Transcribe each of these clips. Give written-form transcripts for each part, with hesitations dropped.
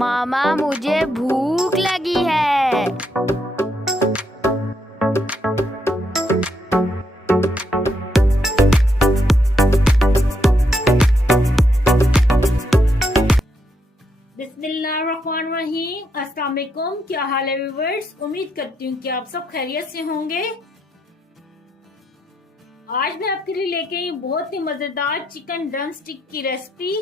मामा मुझे भूख लगी है। बिस्मिल्लाहिर्रहमानिर्रहीम। अस्सलाम वालेकुम। क्या हाल है व्यूअर्स? उम्मीद करती हूँ कि आप सब खैरियत से होंगे। आज मैं आपके लिए लेके आई बहुत ही मजेदार चिकन ड्रम स्टिक की रेसिपी,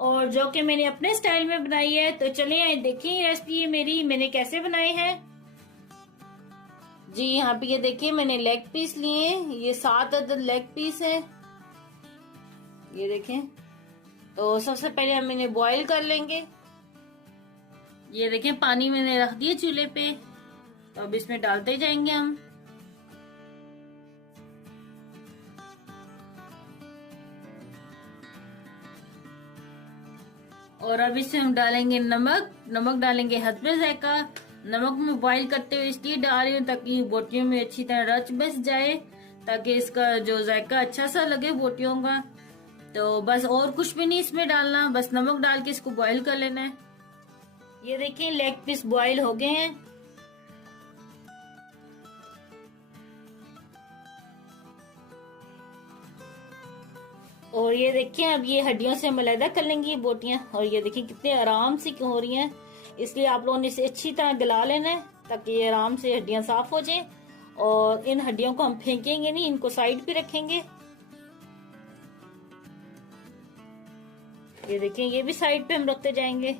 और जो कि मैंने अपने स्टाइल में बनाई है। तो चलिए देखें ये रेसिपी मेरी मैंने कैसे बनाई है। जी यहाँ पे ये देखिए मैंने लेग पीस लिए, ये 7 अदद लेग पीस है। ये देखें। तो सबसे पहले हम इन्हें बॉईल कर लेंगे। ये देखें पानी मैंने रख दिया चूल्हे पे, तो अब इसमें डालते जाएंगे हम। और अब इसमें हम डालेंगे नमक डालेंगे हस्बे जायका। नमक में बॉईल करते हुए इसलिए डाल रही हूँ ताकि बोटियों में अच्छी तरह रच बस जाए, ताकि इसका जो जायका अच्छा सा लगे बोटियों का। तो बस और कुछ भी नहीं इसमें डालना, बस नमक डाल के इसको बॉईल कर लेना है। ये देखिए लेग पीस बॉईल हो गए हैं। और ये देखिए अब ये हड्डियों से हम अलग कर लेंगे ये बोटियां। और ये देखिए कितने आराम से क्यों हो रही हैं, इसलिए आप लोगों ने इसे अच्छी तरह गला लेना है ताकि ये आराम से हड्डियां साफ हो जाएं। और इन हड्डियों को हम फेंकेंगे नहीं, इनको साइड पे रखेंगे। ये देखिए ये भी साइड पे हम रखते जाएंगे।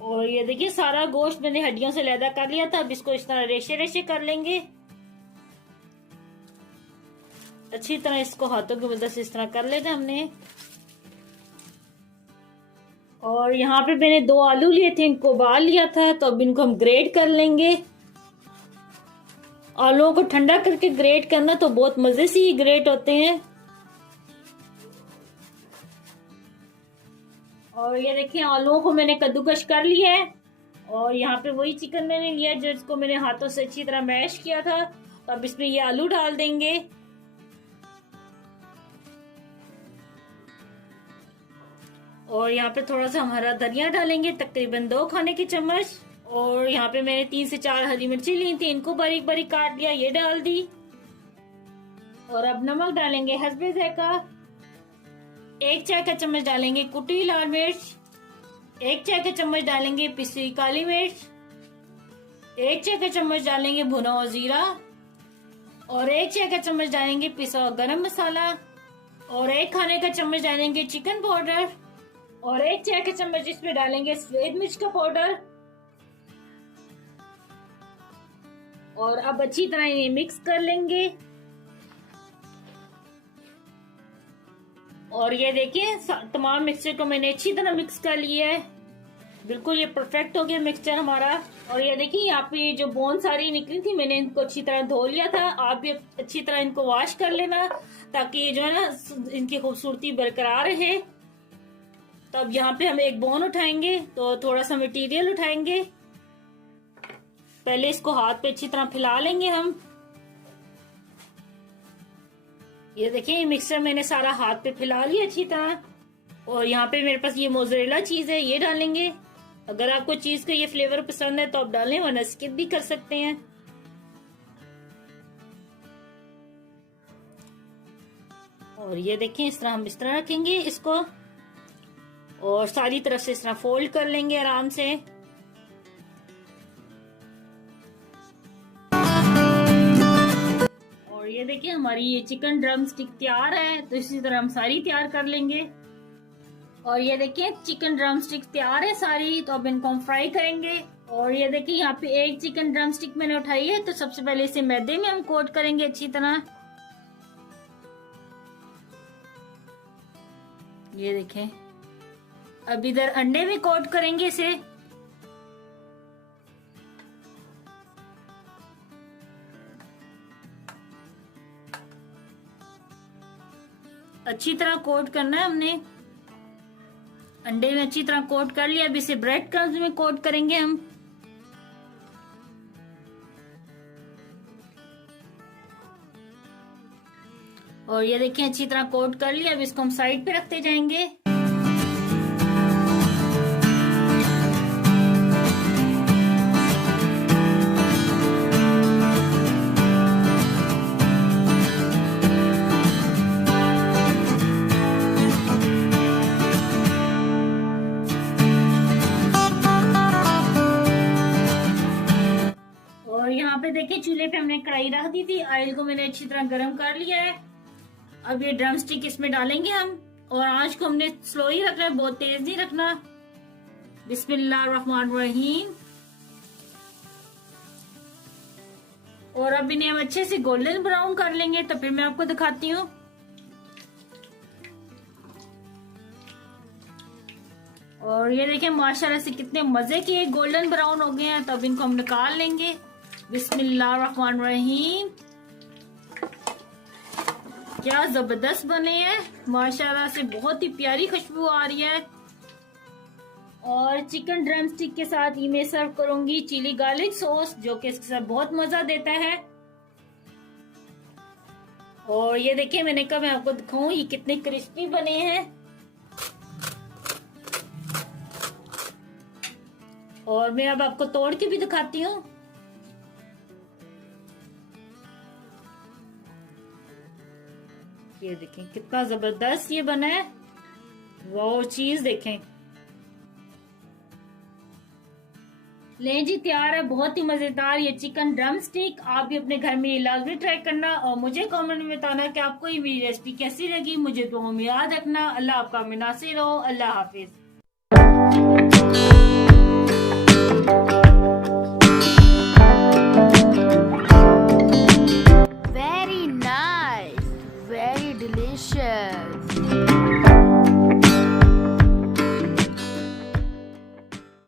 और ये देखिए सारा गोश्त मैंने हड्डियों से अलग कर लिया था। अब इसको इस तरह रेशे रेशे कर लेंगे। अच्छी तरह इसको हाथों की मदद से इस तरह कर लेना हमने। और यहाँ पे मैंने 2 आलू लिए थे, इनको उबाल लिया था। तो अब इनको हम ग्रेट कर लेंगे। आलूओं को ठंडा करके ग्रेट करना तो बहुत मजे से ही ग्रेट होते हैं। और ये देखिए आलूओं को मैंने कद्दूकश कर लिया है। और यहाँ पे वही चिकन मैंने लिया जिसको मैंने हाथों से अच्छी तरह मैश किया था। तो अब इसमें ये आलू डाल देंगे। और यहाँ पे थोड़ा सा हम हरा धनिया डालेंगे, तकरीबन 2 खाने के चम्मच। और यहाँ पे मैंने 3 से 4 हरी मिर्ची ली थी, इनको बारीक बारीक काट लिया, ये डाल दी। और अब नमक डालेंगे हस्बे जायका। 1 चाय का चम्मच डालेंगे कुटी लाल मिर्च। 1 चाय का चम्मच डालेंगे पिसी हुई काली मिर्च। 1 चाय का चम्मच डालेंगे भुना हुआ जीरा। और 1 चाय का चम्मच डालेंगे पिसा हुआ गरम मसाला। और 1 खाने का चम्मच डालेंगे चिकन पाउडर। और 1 चाय का चम्मच इसमें डालेंगे सफेद मिर्च का पाउडर। और अब अच्छी तरह इन्हें मिक्स कर लेंगे। और ये देखिए तमाम मिक्सचर को मैंने अच्छी तरह मिक्स कर लिया है। बिल्कुल ये परफेक्ट हो गया मिक्सचर हमारा। और ये देखिए यहाँ पे जो बोन सारी निकली थी, मैंने इनको अच्छी तरह धो लिया था। आप भी अच्छी तरह इनको वॉश कर लेना ताकि जो है ना इनकी खूबसूरती बरकरार रहे। तो अब यहाँ पे हम एक बोन उठाएंगे, तो थोड़ा सा मटेरियल उठाएंगे। पहले इसको हाथ पे अच्छी तरह फैला लेंगे हम। ये देखिए मिक्सचर मैंने सारा हाथ पे फैला लिया अच्छी तरह। और यहाँ पे मेरे पास ये मोज़रेला चीज है, ये डालेंगे। अगर आपको चीज का ये फ्लेवर पसंद है तो आप डालें, वरना स्किप भी कर सकते हैं। और ये देखिए इस तरह हम इस तरह रखेंगे इसको। और सारी तरफ से इस तरह फोल्ड कर लेंगे आराम से। और ये देखिए हमारी ये चिकन ड्रम स्टिक तैयार है। तो इसी तरह हम सारी तैयार कर लेंगे। और ये देखिए चिकन ड्रम स्टिक तैयार है सारी। तो अब इनको हम फ्राई करेंगे। और ये देखिए यहाँ पे एक चिकन ड्रम स्टिक मैंने उठाई है। तो सबसे पहले इसे मैदे में हम कोट करेंगे अच्छी तरह। ये देखें अब इधर अंडे में कोट करेंगे इसे। अच्छी तरह कोट करना है हमने। अंडे में अच्छी तरह कोट कर लिया। अब इसे ब्रेड क्रम्स में कोट करेंगे हम। और ये देखिए अच्छी तरह कोट कर लिया। अब इसको हम साइड पे रखते जाएंगे। और यहाँ पे देखिए चूल्हे पे हमने कढ़ाई रख दी थी। ऑयल को मैंने अच्छी तरह गर्म कर लिया है। अब ये ड्रम स्टिक इसमें डालेंगे हम, और आंच को हमने स्लो ही रखना है, बहुत तेज नहीं रखना। बिस्मिल्लाहिर्रहमानिर्रहीम। और अब इन्हें हम अच्छे से गोल्डन ब्राउन कर लेंगे, तो फिर मैं आपको दिखाती हूँ। और ये देखें माशाल्लाह से कितने मजे के गोल्डन ब्राउन हो गए हैं। तो अब इनको हम निकाल लेंगे। बिस्मिल्लाहिर्रहमानिर्रहीम। क्या जबरदस्त बने हैं माशाल्लाह से, बहुत ही प्यारी खुशबू आ रही है। और चिकन ड्रम स्टिक के साथ ये मैं सर्व करूंगी चिली गार्लिक सॉस, जो कि इसके साथ बहुत मजा देता है। और ये देखिए मैंने कहा मैं आपको दिखाऊं ये कितने क्रिस्पी बने हैं। और मैं अब आपको तोड़ के भी दिखाती हूँ। ये देखें कितना जबरदस्त ये बना है। वो चीज देखें। ले जी तैयार है बहुत ही मजेदार ये चिकन ड्रम स्टिक। आप भी अपने घर में ये लाजमी ट्राई करना और मुझे कमेंट में बताना कि आपको ये मेरी रेसिपी कैसी लगी। मुझे दुआ में याद रखना। अल्लाह आपका नासिर हो। अल्लाह हाफिज। Very nice, very delicious.